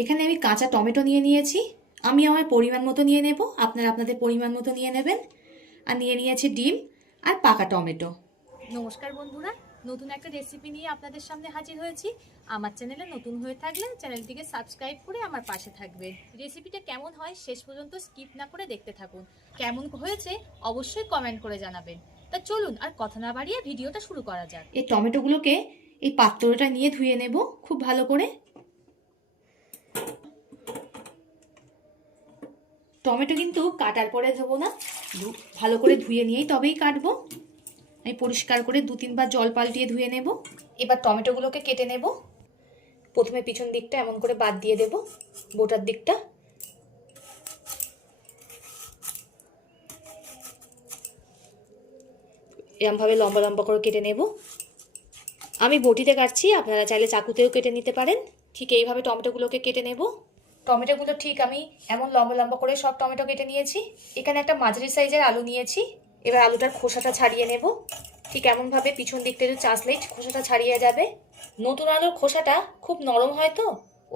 এখানে আমি কাঁচা টমেটো নিয়ে নিয়েছি। আমি আমার পরিমাণ মতো নিয়ে নেব, আপনারা আপনাদের পরিমাণ মতো নিয়ে নেবেন। আর নিয়ে নিয়েছি ডিম আর পাকা টমেটো। নমস্কার বন্ধুরা, নতুন একটা রেসিপি নিয়ে আপনাদের সামনে হাজির হয়েছি। আমার চ্যানেলে নতুন হয়ে থাকলে চ্যানেলটিকে সাবস্ক্রাইব করে আমার পাশে থাকবেন। রেসিপিটা কেমন হয় শেষ পর্যন্ত স্কিপ না করে দেখতে থাকুন। কেমন হয়েছে অবশ্যই কমেন্ট করে জানাবেন। তা চলুন আর কথা না বাড়িয়ে ভিডিওটা শুরু করা যাক। এই টমেটোগুলোকে এই পাত্রটা নিয়ে ধুয়ে নেব খুব ভালো করে। টমেটো কিন্তু কাটার পরে দেবো না, ভালো করে ধুয়ে নিয়েই তবেই কাটবো। আমি পরিষ্কার করে 2-3 বার জল পাল্টিয়ে ধুয়ে নেব। এবার টমেটোগুলোকে কেটে নেব। প্রথমে পিছন দিকটা এমন করে বাদ দিয়ে দেব, বোটার দিকটা। এরমভাবে লম্বা লম্বা করে কেটে নেব। আমি বটিতে কাটছি, আপনারা চাইলে চাকুতেও কেটে নিতে পারেন। ঠিক এইভাবে টমেটোগুলোকে কেটে নেব। টমেটোগুলো ঠিক আমি এমন লম্বা লম্বা করে সব টমেটো কেটে নিয়েছি। এখানে একটা মাঝারি সাইজের আলু নিয়েছি। এবার আলুটার খোসাটা ছাড়িয়ে নেব। ঠিক এমনভাবে পিছন দিকটা একটু চাষলেই খোসাটা ছাড়িয়ে যাবে। নতুন আলুর খোসাটা খুব নরম হয় তো,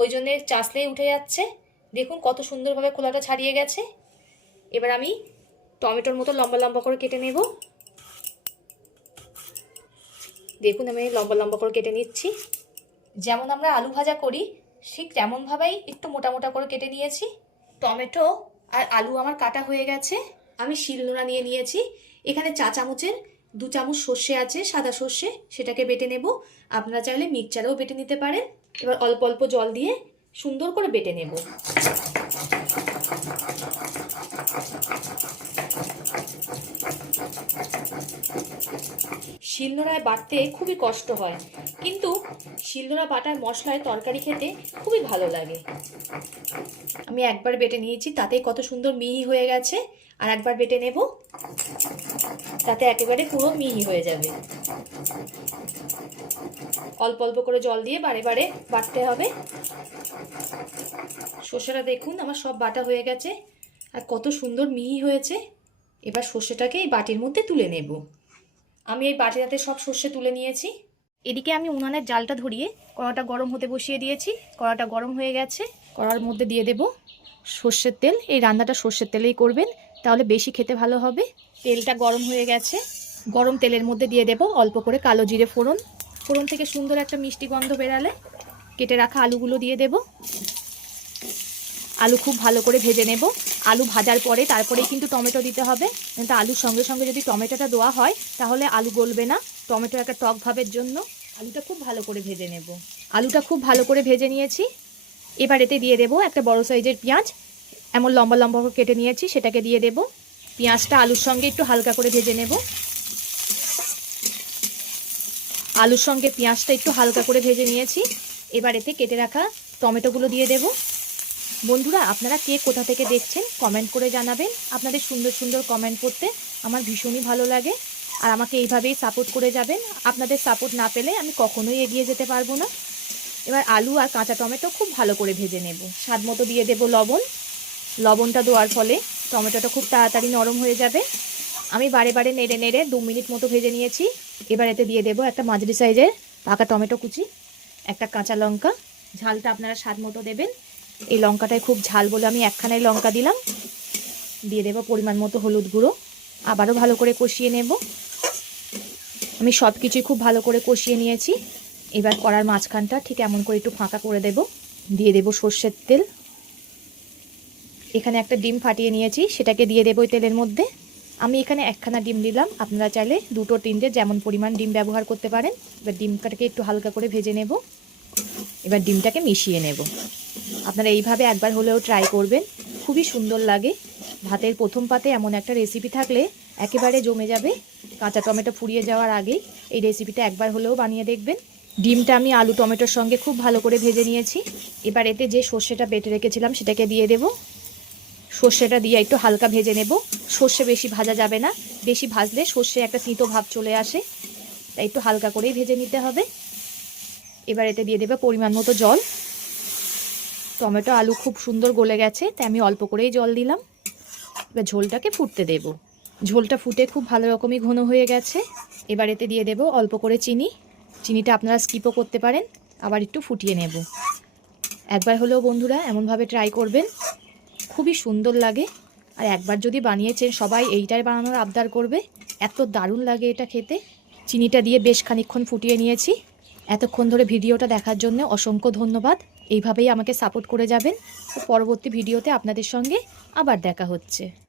ওই জন্যে চাষলেই উঠে যাচ্ছে। দেখুন কত সুন্দরভাবে খোলাটা ছাড়িয়ে গেছে। এবার আমি টমেটোর মতো লম্বা লম্বা করে কেটে নেব। দেখুন আমি লম্বা লম্বা করে কেটে নিচ্ছি। যেমন আমরা আলু ভাজা করি ঠিক তেমনভাবেই একটু মোটা মোটা করে কেটে নিয়েছি। টমেটো আর আলু আমার কাটা হয়ে গেছে। আমি শিলনোড়া নিয়ে নিয়েছি। এখানে চা চামচের 2 চামচ সর্ষে আছে, সাদা সর্ষে, সেটাকে বেটে নেব। আপনারা চাইলে মিক্সচারেও বেটে নিতে পারেন। এবার অল্প অল্প জল দিয়ে সুন্দর করে বেটে নেব। শিলনোড়ায় বাটতে খুবই কষ্ট হয়, কিন্তু শিলনোড়া বাটার মশলায় তরকারি খেতে খুবই ভালো লাগে। আমি একবার বেটে নিয়েছি, তাতেই কত সুন্দর মিহি হয়ে গেছে। আর একবার বেটে নেব, তাতে একেবারে পুরো মিহি হয়ে যাবে। অল্প অল্প করে জল দিয়ে বারে বারে বাটতে হবে। সর্ষেটা দেখুন আমার সব বাটা হয়ে গেছে আর কত সুন্দর মিহি হয়েছে। এবার সর্ষেটাকে এই বাটির মধ্যে তুলে নেব। আমি এই বাটিটাতে সব সর্ষে তুলে নিয়েছি। এদিকে আমি উনানের জালটা ধরিয়ে কড়াটা গরম হতে বসিয়ে দিয়েছি। কড়াটা গরম হয়ে গেছে। কড়ার মধ্যে দিয়ে দেব সর্ষের তেল। এই রান্নাটা সর্ষের তেলেই করবেন, তাহলে বেশি খেতে ভালো হবে। তেলটা গরম হয়ে গেছে। গরম তেলের মধ্যে দিয়ে দেব অল্প করে কালো জিরে ফোড়ন। ফোড়ন থেকে সুন্দর একটা মিষ্টি গন্ধ বেরালে কেটে রাখা আলুগুলো দিয়ে দেব। আলু খুব ভালো করে ভেজে নেব। আলু ভাজার পরে তারপরেই কিন্তু টমেটো দিতে হবে, কিন্তু আলুর সঙ্গে সঙ্গে যদি টমেটোটা দেওয়া হয় তাহলে আলু গলবে না। টমেটো একটা টক ভাবের জন্য আলুটা খুব ভালো করে ভেজে নেব। আলুটা খুব ভালো করে ভেজে নিয়েছি। এবার এতে দিয়ে দেব একটা বড় সাইজের পেঁয়াজ, এমন লম্বা লম্বা করে কেটে নিয়েছি, সেটাকে দিয়ে দেব। পেঁয়াজটা আলুর সঙ্গে একটু হালকা করে ভেজে নেব। আলুর সঙ্গে পেঁয়াজটা একটু হালকা করে ভেজে নিয়েছি। এবার এতে কেটে রাখা টমেটোগুলো দিয়ে দেব। বন্ধুরা, আপনারা কে কোথা থেকে দেখছেন কমেন্ট করে জানাবেন। আপনাদের সুন্দর সুন্দর কমেন্ট করতে আমার ভীষণই ভালো লাগে, আর আমাকে এইভাবেই সাপোর্ট করে যাবেন। আপনাদের সাপোর্ট না পেলে আমি কখনোই এগিয়ে যেতে পারবো না। এবার আলু আর কাঁচা টমেটো খুব ভালো করে ভেজে নেব। স্বাদ মতো দিয়ে দেব লবণ। লবণটা দেওয়ার ফলে টমেটোটা খুব তাড়াতাড়ি নরম হয়ে যাবে। আমি বারে বারে নেড়ে নেড়ে 2 মিনিট মতো ভেজে নিয়েছি। এবার এতে দিয়ে দেব একটা মাঝারি সাইজের পাকা টমেটো কুচি, একটা কাঁচা লঙ্কা। ঝালটা আপনারা স্বাদ মতো দেবেন। এই লঙ্কাটায় খুব ঝাল বলে আমি একখানাই লঙ্কা দিলাম। দিয়ে দেব পরিমাণ মতো হলুদ গুঁড়ো। আবারও ভালো করে কষিয়ে নেব। আমি সব কিছুই খুব ভালো করে কষিয়ে নিয়েছি। এবার কড়ার মাঝখানটা ঠিক এমন করে একটু ফাঁকা করে দেব। দিয়ে দেব সর্ষের তেল। এখানে একটা ডিম ফাটিয়ে নিয়েছি, সেটাকে দিয়ে দেবো তেলের মধ্যে। আমি এখানে একখানা ডিম দিলাম, আপনারা চাইলে 2-3টে যেমন পরিমাণ ডিম ব্যবহার করতে পারেন। এবার ডিমটাকে একটু হালকা করে ভেজে নেব। এবার ডিমটাকে মিশিয়ে নেব। আপনারা এইভাবে একবার হলেও ট্রাই করবেন, খুবই সুন্দর লাগে। ভাতের প্রথম পাতে এমন একটা রেসিপি থাকলে একেবারে জমে যাবে। কাঁচা টমেটো ফুরিয়ে যাওয়ার আগেই এই রেসিপিটা একবার হলেও বানিয়ে দেখবেন। ডিমটা আমি আলু টমেটোর সঙ্গে খুব ভালো করে ভেজে নিয়েছি। এবার এতে যে সর্ষেটা বেটে রেখেছিলাম সেটাকে দিয়ে দেব। সর্ষেটা দিয়ে একটু হালকা ভেজে নেব। সর্ষে বেশি ভাজা যাবে না, বেশি ভাজলে সর্ষে একটা তিতো ভাব চলে আসে, তাই একটু হালকা করেই ভেজে নিতে হবে। এবার এতে দিয়ে দেবে পরিমাণ মতো জল। টমেটো আলু খুব সুন্দর গলে গেছে, তাই আমি অল্প করেই জল দিলাম। এবার ঝোলটাকে ফুটতে দেব। ঝোলটা ফুটে খুব ভালো রকমই ঘন হয়ে গেছে। এবার এতে দিয়ে দেব অল্প করে চিনি। চিনিটা আপনারা স্কিপও করতে পারেন, আবার একটু ফুটিয়ে নেব। একবার হলেও বন্ধুরা এমনভাবে ট্রাই করবেন, খুবই সুন্দর লাগে। আর একবার যদি বানিয়েছেন সবাই এইটাই বানানোর আবদার করবে, এত দারুণ লাগে এটা খেতে। চিনিটা দিয়ে বেশ খানিকক্ষণ ফুটিয়ে নিয়েছি। এতক্ষণ ধরে ভিডিওটা দেখার জন্য অসংখ্য ধন্যবাদ। এইভাবেই আমাকে সাপোর্ট করে যাবেন। তো পরবর্তী ভিডিওতে আপনাদের সঙ্গে আবার দেখা হচ্ছে।